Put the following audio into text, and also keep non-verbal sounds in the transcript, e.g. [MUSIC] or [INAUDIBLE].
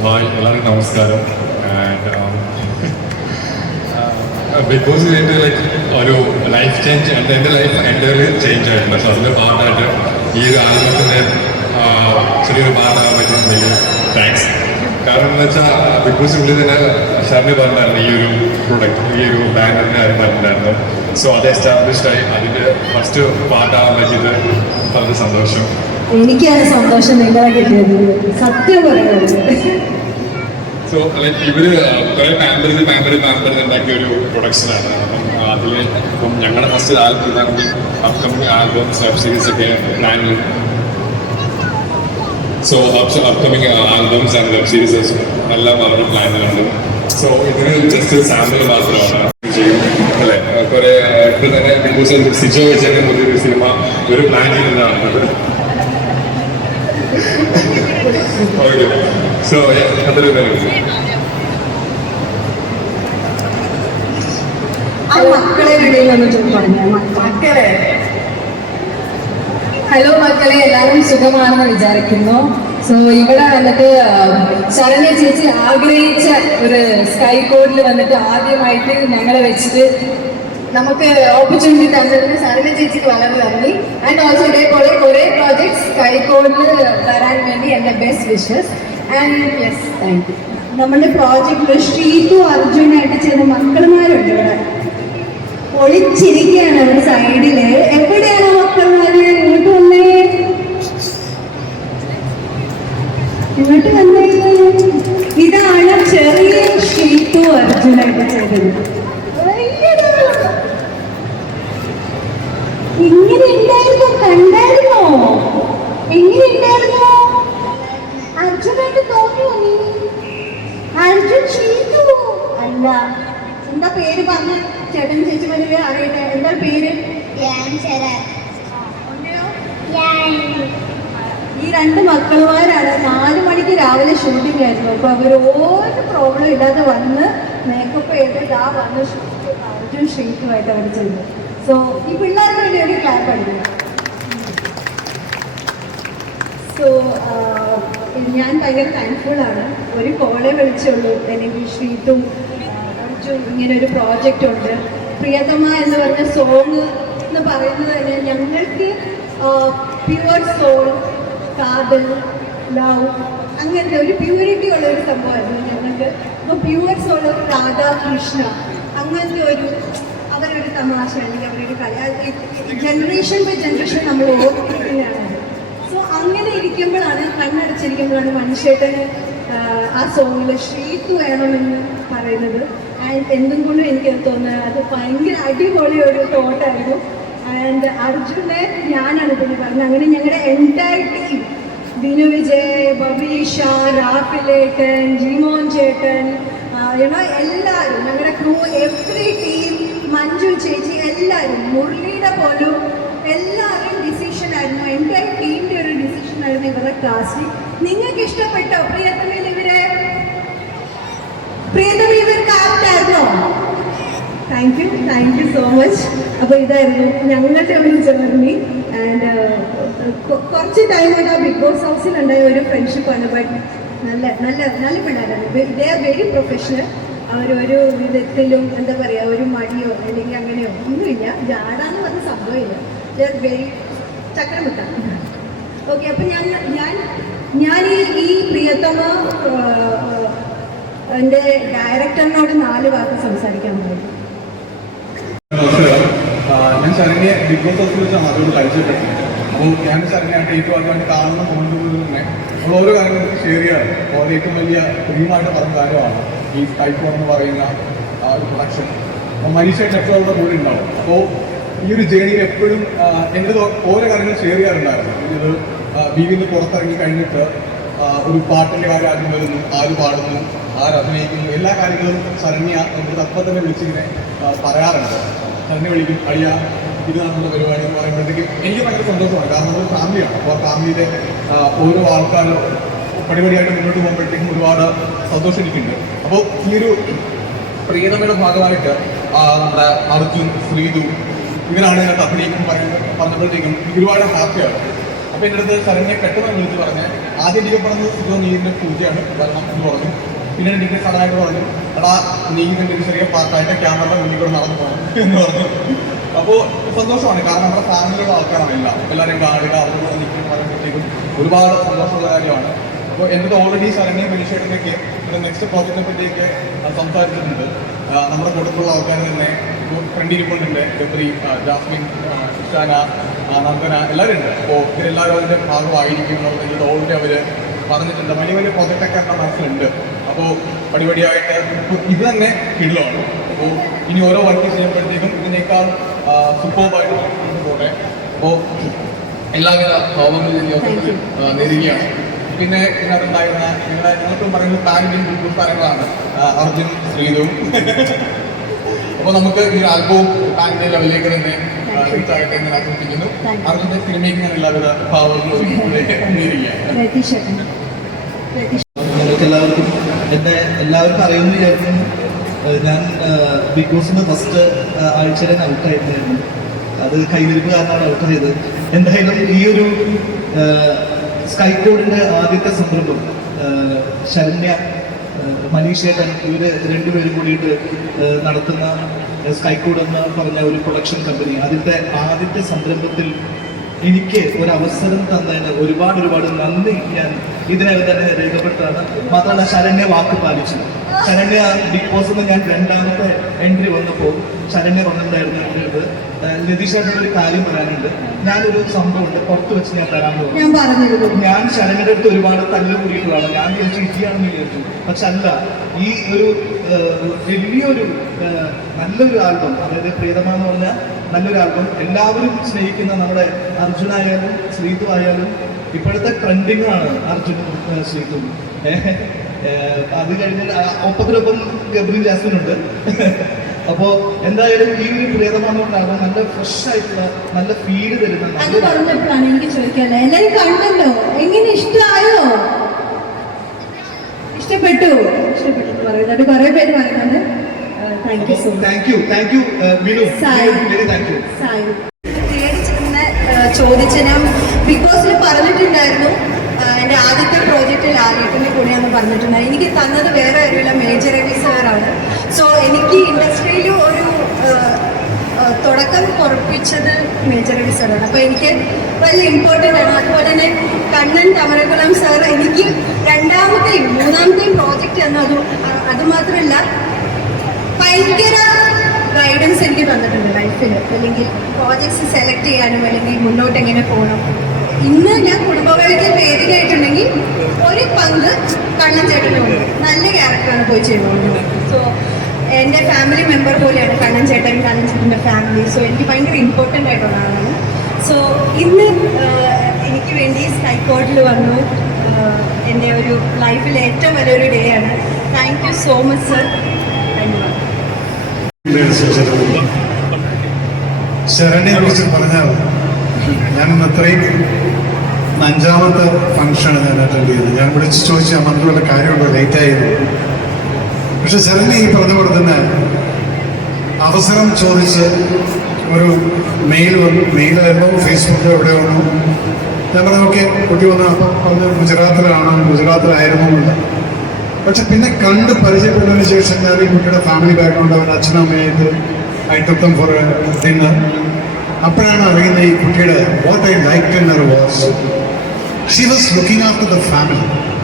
എല്ലാവർക്കും നമസ്കാരം. Big Boss എന്റെ ലൈക്ക് ഒരു ലൈഫ് ചേഞ്ച് എന്റെ എന്റെ ലൈഫ് എന്റെ ഒരു ചേഞ്ച് ആയിട്ടുണ്ട്. സോ അതിന്റെ പാർട്ടായിട്ട് ഈ ഒരു ആൽബത്തിന്റെ ചെറിയൊരു പാർട്ടാകാൻ പറ്റുന്നുണ്ടെങ്കിൽ താങ്ക്സ് കാരണം എന്ന് വെച്ചാൽ ബിഗ് ബോസിനുള്ളിൽ തന്നെ ഷർണി പറഞ്ഞിട്ടുണ്ടായിരുന്നു ഈ ഒരു പ്രൊഡക്റ്റ് ഈ ഒരു ബാനറിനെ ആരും പറഞ്ഞിട്ടുണ്ടായിരുന്നു സോ അത് എസ്റ്റാബ്ലിഷ്ഡ് ആയി. അതിന്റെ ഫസ്റ്റ് പാർട്ടാകാൻ പറ്റിയത് വളരെ സന്തോഷം. എനിക്കാണ് സന്തോഷം നിങ്ങളെ കിട്ടിയത്. സത്യം പറയുന്നത്. സോ ഇവർ കുറെ പാമ്പറിന് ഒരു പ്രൊഡക്ഷനാണ് അപ്പം അതിൽ ഞങ്ങളുടെ ഫസ്റ്റ് ആൽബം ഇതാണെങ്കിൽ അപ്കമിങ് ആൽബംസ് വെബ് സീരീസ് ഒക്കെ പ്ലാനിൽ so upcoming albums and web series എല്ലാം അവരുടെ പ്ലാനിലുണ്ട് സോ ഇതിന് ജസ്റ്റ് സാമ്പിൾ മാത്രമാണ്. അല്ലെ കുറെ ഇപ്പൊ തന്നെ പുതിയൊരു സിനിമ ഒരു പ്ലാൻ ചെയ്യുന്നതാണ് ഓക്കെ So yeah, വന്നിട്ട് പറഞ്ഞ? മക്കളെ. ഹലോ മക്കളെ. എല്ലാവരും സുഖമാണെന്ന് വിചാരിക്കുന്നു. സോ ഇവിടെ വന്നിട്ട് ശരണ്യ ചേച്ചി ആഗ്രഹിച്ച ഒരു സ്കൈ കോഡിൽ വന്നിട്ട് ആദ്യമായിട്ട് ഞങ്ങളെ വെച്ചിട്ട് നമുക്ക് ഓപ്പർച്യൂണിറ്റി തന്നതിന് ശരണ്യ ചേച്ചിക്ക് വളരെ നന്ദി. ആൻഡ് ഓൾസോ ഇതേപോലെ കുറെ പ്രോജക്ട്സ് കോഡിൽ എന്റെ best wishes and yes thank you നമ്മുടെ പ്രോജക്റ്റിൽ ശ്രീതു അർജുനായിട്ട് ചില മക്കളുമാരുണ്ട് ഇവിടെ. ഒളിച്ചിരിക്കുകയാണ് അവിടെ സൈഡിൽ. എവിടെയാണ് മക്കളുമാര് ഇങ്ങോട്ട് വന്നേ. ഇങ്ങോട്ട് വന്നേ. ഇതാണ് ചെറിയ ഷീതു അർജുനായിട്ട് ചെയ്തത്. ഇങ്ങനെ ഉണ്ടായിരുന്നോ കണ്ടായിരുന്നോ? എങ്ങനെ ഉണ്ടായിരുന്നോ? അർജുനായിട്ട് തോന്നിയോ നീ അർജുൻ ചെയ്തു അല്ല. എന്താ പേര് പറഞ്ഞു ചേട്ടൻ ചേച്ചിമാരെ അറിയട്ടെ? എന്താ പേര്? ഈ രണ്ട് മക്കളുമാരാണ് നാല് മണിക്ക് രാവിലെ ഷൂട്ടിംഗ് ആയിരുന്നു. അപ്പൊ അവർ പ്രോബ്ലം ഇല്ലാതെ വന്ന് മേക്കപ്പ് ചെയ്ത് ആ വന്ന് അർജുൻ ഷീറ്റുമായിട്ട് അവർ ചെയ്തു. സോ ഈ പിള്ളേർക്ക് വേണ്ടി ഒരു ക്ലാപ്പ് അടിക്കുക സോ ഞാൻ ഭയങ്കര താങ്ക്ഫുൾ ആണ്. ഒരു കോളേ വിളിച്ചുള്ളൂ. അല്ലെങ്കിൽ ശ്രീതും അർജുൻ ഇങ്ങനെ ഒരു പ്രോജക്റ്റ് ഉണ്ട്. പ്രിയതമ എന്ന് പറഞ്ഞ സോങ് എന്ന് പറയുന്നത് തന്നെ ഞങ്ങൾക്ക് പ്യുവർ സോൾ കാതൽ ലവ് അങ്ങനത്തെ ഒരു പ്യൂരിറ്റി ഉള്ള ഒരു സംഭവമായിരുന്നു ഞങ്ങൾക്ക്. അപ്പോൾ പ്യുവർ സോൾ രാധാകൃഷ്ണ അങ്ങനത്തെ ഒരു അവരൊരു തമാശ അല്ലെങ്കിൽ അവരൊരു കളി ജനറേഷൻ ബൈ ജനറേഷൻ നമ്മൾ അങ്ങനെ കണ്ണടച്ചിരിക്കുമ്പോഴാണ് മനുഷ്യട്ടന് ആ സോങ്ങിൽ ഷീറ്റ് വേണമെന്ന് പറയുന്നത്. ആൻഡ് എന്തും കൊണ്ടും എനിക്ക് തോന്നുന്നത് അത് ഭയങ്കര അടിപൊളി ഒരു തോട്ടായിരുന്നു ആൻഡ് അർജുനെ ഞാനാണ് പിന്നെ പറഞ്ഞത്. അങ്ങനെ ഞങ്ങളുടെ എന്റയർ ടീം ബിനു വിജയ് ബബീഷ രാഫിലേട്ടൻ ജിമോൻ ചേട്ടൻ യുണോ എല്ലാവരും ഞങ്ങളുടെ ക്രൂ എവ്രി ടീം മഞ്ജു ചേച്ചി എല്ലാവരും മുരളിയുടെ പോലും എല്ലാവരും ഡിസിഷനായിരുന്നു എന്റെ ടീമിന്റെ ഡിസിഷൻ ഇവരുടെ ക്ലാസ്സിൽ. നിങ്ങൾക്ക് ഇഷ്ടപ്പെട്ടോ? പ്രിയതമിൽ ഇവരെ? പ്രിയതമി ഇവർക്ക് ആപ്റ്റായിരുന്നോ thank you thank you so much അപ്പോൾ ഇതായിരുന്നു ഞങ്ങളുടെ ഒരു ജേർണി ആൻഡ് കുറച്ച് ടൈമായിട്ട് ആ ബിഗ് ബോസ് ഹൗസിൽ ഉണ്ടായ ഒരു ഫ്രണ്ട്ഷിപ്പാണ് ബട്ട് നല്ല നല്ല നല്ല പിള്ളേരാണ്. ദേ ആർ വെരി പ്രൊഫഷണൽ അവരൊരു വിധത്തിലും എന്താ പറയുക ഒരു മടിയോ അല്ലെങ്കിൽ അങ്ങനെയോ ഒന്നുമില്ല. ജാടാന്ന് പറഞ്ഞ സംഭവമില്ല. ദേ ആർ വെരി ചക്രമുട്ട ഓക്കെ അപ്പം ഞാൻ ഞാൻ ഞാൻ ഈ ഈ പ്രിയതമ എന്റെ ഡയറക്ടറിനോട് നാല് വാക്ക് സംസാരിക്കാൻ പോകും ഞാൻ ശരണ്യെ ബിഗ് ബോസ് ഹൗസിൽ വെച്ചാണ് അതുകൊണ്ട് കഴിച്ചിട്ടുണ്ട് അപ്പോൾ ഞാൻ ശരണ്യായിട്ട് ഏറ്റവും ആദ്യമായിട്ട് കാണുന്ന പോകുന്നത് തന്നെ നമ്മൾ ഓരോ കാര്യങ്ങളും ഷെയർ ചെയ്യാറ്. അപ്പോൾ ഏറ്റവും വലിയ ഡ്രീമായിട്ട് പറഞ്ഞ കാര്യമാണ് ഈ ടൈപ്പ് എന്ന് പറയുന്ന ആ ഒരു പ്രൊഡക്ഷൻ അപ്പോൾ മനീഷായിട്ട് എപ്പോഴും കൂടെ ഉണ്ടാവും. അപ്പോൾ ഈ ഒരു ജേണിയിൽ എപ്പോഴും എന്റെ ഓരോ കാര്യങ്ങൾ ഷെയർ ചെയ്യാറുണ്ടായിരുന്നു. ഇത് ബീവിന്ന് പുറത്തിറങ്ങി കഴിഞ്ഞിട്ട് ഒരു പാട്ടിന്റെ കാര്യം ആദ്യം വരുന്നു ആര് പാടുന്നു ആര് അഭിനയിക്കുന്നു എല്ലാ കാര്യങ്ങളും ശരണ്യ നമ്മുടെ അപ്പം തന്നെ വിളിച്ചിങ്ങനെ പറയാറുണ്ട്. ശരണ്യ വിളിക്കും അടിയ ഇത് നമ്മുടെ പരിപാടി എന്ന് പറയുമ്പോഴത്തേക്ക് എനിക്ക് ഭയങ്കര സന്തോഷമാണ്. കാരണം ഒരു ഫാമിലിയാണ്. അപ്പോൾ ആ ഫാമിലിയിലെ ഓരോ ആൾക്കാരും പടിപടിയായിട്ട് മുന്നോട്ട് പോകുമ്പോഴത്തേക്കും ഒരുപാട് സന്തോഷം എനിക്കുണ്ട്. അപ്പോൾ ഈ ഒരു പ്രിയതമയുടെ ഭാഗമായിട്ട് നമ്മുടെ അർജുൻ ശ്രീതു ഇവരാണ് ഇതിനകത്ത് പറയുന്നത് പറഞ്ഞപ്പോഴത്തേക്കും ഒരുപാട് ഹാപ്പിയാണ്. അപ്പൊ എന്റെ അടുത്ത് ശരണ്യെ പെട്ടെന്ന് വിളിച്ച് പറഞ്ഞ് ആദ്യം എനിക്ക് പറഞ്ഞത് ഇതോ നീരിന്റെ പൂജയാണ് വരണം എന്ന് പറഞ്ഞു. പിന്നെ എനിക്ക് സാധനമായിട്ട് പറഞ്ഞു എടാ നീ ഇതിന്റെ ചെറിയ പാർട്ടായിട്ട് ക്യാമറ മുന്നിൽ കൂടെ നടന്നു പോകണം എന്ന് പറഞ്ഞു. അപ്പോൾ സന്തോഷമാണ് കാരണം നമ്മുടെ ഫാമിലിയിലുള്ള ആൾക്കാരാണ് എല്ലാം എല്ലാവരും കാണുക അവരോട് നിൽക്കും ഒരുപാട് സന്തോഷമുള്ള കാര്യമാണ്. അപ്പോൾ എന്റെ ഓൾറെഡി ശരണ്യ മനുഷ്യയിടത്തേക്ക് പിന്നെ നെക്സ്റ്റ് പ്രോജക്റ്റിനെ പറ്റിയൊക്കെ സംസാരിച്ചിട്ടുണ്ട്. നമ്മുടെ കൂട്ടത്തിലുള്ള ആൾക്കാർ തന്നെ ഫ്രണ്ട് ഇരിപ്പുണ്ട് ഗബ്രി ജാസ്മിൻ ഇഷാന നന്ദന എല്ലാവരും ഉണ്ട് അപ്പോൾ ഇവരെല്ലാവരും അതിന്റെ ഭാഗമായിരിക്കും എന്നുള്ളത് ഓൾറെഡി അവർ പറഞ്ഞിട്ടുണ്ട്. വലിയ വലിയ പ്രൊജക്റ്റൊക്കെ എന്റെ മനസ്സിലുണ്ട്. അപ്പോൾ പടിപടിയായിട്ട് ഇപ്പോൾ ഇത് തന്നെ കിടിലമാണ്. അപ്പോൾ ഇനി ഓരോ വർക്ക് ചെയ്യുമ്പോഴത്തേക്കും ഇതിനേക്കാൾ സൂപ്പർബായിട്ട് പോട്ടെ. അപ്പോൾ എല്ലാവിധ ഭാവങ്ങളും നേരുകയാണ്. പിന്നെ ഇതിനകത്തുണ്ടായിരുന്ന നിങ്ങളുടെ നിങ്ങൾക്കും പറയുന്നത് പാരന്റിങ് ഗ്രൂപ്പ് താരങ്ങളാണ് അർജുൻ ശ്രീതു [LAUGHS] അപ്പോൾ നമുക്ക് ഈ ആൽബവും പാരന്റ് ലെവലിലേക്ക് തന്നെ റീച്ച് ആകട്ടെ എന്ന് ആശംസിക്കുന്നു. സിനിമയ്ക്ക് ഞാൻ എല്ലാവിധ ഭാവങ്ങളും നിങ്ങൾക്ക് എല്ലാവർക്കും എന്നെ എല്ലാവർക്കും അറിയുമെന്ന് വിചാരിക്കുന്നു. ഞാൻ ബിഗ് ബോസിന്റെ ഫസ്റ്റ് ആഴ്ചയിലെ ഔട്ടായിരുന്നു അത് കൈവരിപ്പ് കാരണമാണ് ഔട്ട് ചെയ്തത്. എന്തായാലും ഈ ഒരു സ്കൈ കോഡിന്റെ ആദ്യത്തെ സംരംഭം ശരണ്യ മനീഷേട്ടൻ ഇവർ രണ്ടുപേരും കൂടിയിട്ട് നടത്തുന്ന സ്കൈക്കൂഡ് കോഡ് എന്ന് പറഞ്ഞ ഒരു പ്രൊഡക്ഷൻ കമ്പനി അതിന്റെ ആദ്യത്തെ സംരംഭത്തിൽ എനിക്ക് ഒരു അവസരം തന്നതിന് ഒരുപാട് ഒരുപാട് നന്ദി ഞാൻ ഇതിനകം തന്നെ രേഖപ്പെടുത്താണ് മാത്രമല്ല ശരണ്യ വാക്ക് പാലിച്ചു. ശരണ്യ ബിഗ് ബോസ് എന്ന് ഞാൻ രണ്ടാമത്തെ എൻട്രി വന്നപ്പോൾ ശരണ്യ പറഞ്ഞിട്ടുണ്ടായിരുന്നു എന്റെ നിതീഷായിട്ടുള്ള ഒരു കാര്യം പറയാനുണ്ട്. ഞാനൊരു സംഭവമുണ്ട്. പുറത്ത് വെച്ച് ഞാൻ തരാൻ പോകും ഞാൻ ശരണ്യയുടെ അടുത്ത് ഒരുപാട് തല്ല് കൂടിയിട്ടുള്ളതാണ്. ഞാൻ വിചാരിച്ചു ഇജിയാണെന്ന് വിചാരിച്ചു. പക്ഷെ അല്ല ഈ ഒരു വലിയൊരു നല്ലൊരു ആൽബം അതായത് പ്രീതമ എന്ന് പറഞ്ഞ നല്ലൊരു ആൽബം. എല്ലാവരും സ്നേഹിക്കുന്ന നമ്മുടെ അർജുനായാലും ശ്രീതു ആയാലും ഇപ്പോഴത്തെ ട്രെൻഡിങ് ആണ് അർജുൻ ശ്രീതും. അത് കഴിഞ്ഞ് ഒപ്പത്തിനൊപ്പം ഗബ്രിൻ ജാസ്മിൻ ഉണ്ട്. അപ്പോ എന്തായാലും ഈ ഒരു ആൽബം നല്ല ഫ്രഷ് ആയിട്ടുള്ള നല്ല ഫീൽ തരുന്ന അത് പറഞ്ഞപ്പോഴാണ് എനിക്ക് ചോദിക്കാല്ലേ എല്ലാരും കണ്ടല്ലോ? എങ്ങനെ ഇഷ്ടമായോ? ഇഷ്ടപ്പെട്ടു? ഇഷ്ടപ്പെട്ടു കുറെ പേര് പറയുന്നുണ്ട്. ഞാൻ ബിഗ് ബോസിൽ പറഞ്ഞിട്ടുണ്ടായിരുന്നു. എന്റെ ആദ്യത്തെ പ്രോജക്റ്റ് ലാലേട്ടന്റെ കൂടെയാണ് പറഞ്ഞിട്ടുണ്ടായി എനിക്ക് തന്നത് വേറെ ആരുമില്ല മേജർ രവി സാറാണ് സോ എനിക്ക് ഇൻഡസ്ട്രിയിൽ ഒരു തുടക്കം കുറപ്പിച്ചത് മേജർ രവി സാറാണ് അപ്പോൾ എനിക്ക് വലിയ ഇമ്പോർട്ടന്റ് ആണ്. അതുപോലെ തന്നെ കണ്ണൻ തമരകുളം സാർ എനിക്ക് രണ്ടാമത്തെയും മൂന്നാമത്തെയും പ്രോജക്റ്റ് തന്നു അത് അതുമാത്രമല്ല ഭയങ്കര ഗൈഡൻസ് എനിക്ക് തന്നിട്ടുണ്ട് ലൈഫിൽ അല്ലെങ്കിൽ പ്രോജക്ട്സ് സെലക്ട് ചെയ്യാനും അല്ലെങ്കിൽ മുന്നോട്ട് എങ്ങനെ പോകണം ഇന്ന് ഞാൻ കുടുംബവേളയ്ക്ക് വേദികയായിട്ടുണ്ടെങ്കിൽ ഒരു പങ്ക് കണ്ണൻ ചേട്ടനുണ്ട് നല്ല ക്യാരക്ടറാണ് പോയി ചെയ്തുകൊണ്ടിരുന്നത് സോ എന്റെ ഫാമിലി മെമ്പർ പോലെയാണ് കണ്ണൻ ചേട്ടൻ കണ്ണൻ ചേട്ടന്റെ ഫാമിലി സോ എനിക്ക് ഭയങ്കര ഇമ്പോർട്ടന്റ് ആയിട്ടുള്ളതാണ് സോ ഇന്ന് എനിക്ക് വേണ്ടി സ്കൈക്കോട്ടിൽ വന്നു. എന്റെ ഒരു ലൈഫിലെ ഏറ്റവും വലിയൊരു ഡേ ആണ്. Thank you so much sir ശരണ്യെ കുറിച്ച് പറഞ്ഞാൽ ഞാൻ അത്രയും അഞ്ചാമത്തെ ഫംഗ്ഷനാണ് ഞാൻ അറ്റൻഡ് ചെയ്തത്. ഞാൻ വിളിച്ച് ചോദിച്ച മന്ത്രിയുടെ കാര്യമുണ്ടോ ലേറ്റ് ആയത് പക്ഷെ ശരണ്യ ഈ പറഞ്ഞ പോലെ തന്നെ അവസരം ചോദിച്ച് ഒരു മെയിൽ വന്നു മെയിലായിരുന്നു ഫേസ്ബുക്കിൽ എവിടെ വന്നു. ഞാൻ പറഞ്ഞു ഓക്കെ കുട്ടി വന്നു അപ്പം പറഞ്ഞു ഗുജറാത്തിലാണോ? ഗുജറാത്തിലായിരുന്നു എന്നുള്ളത് പക്ഷെ പിന്നെ കണ്ട് പരിചയപ്പെട്ടതിന് ശേഷം ഞാൻ ഈ കുട്ടിയുടെ ഫാമിലി ബാക്ക്ഗ്രൗണ്ട് അവരുടെ അച്ഛനമ്മയായിട്ട് I took them for dinner Aparna Rainai created what I liked in her was she was looking after the family.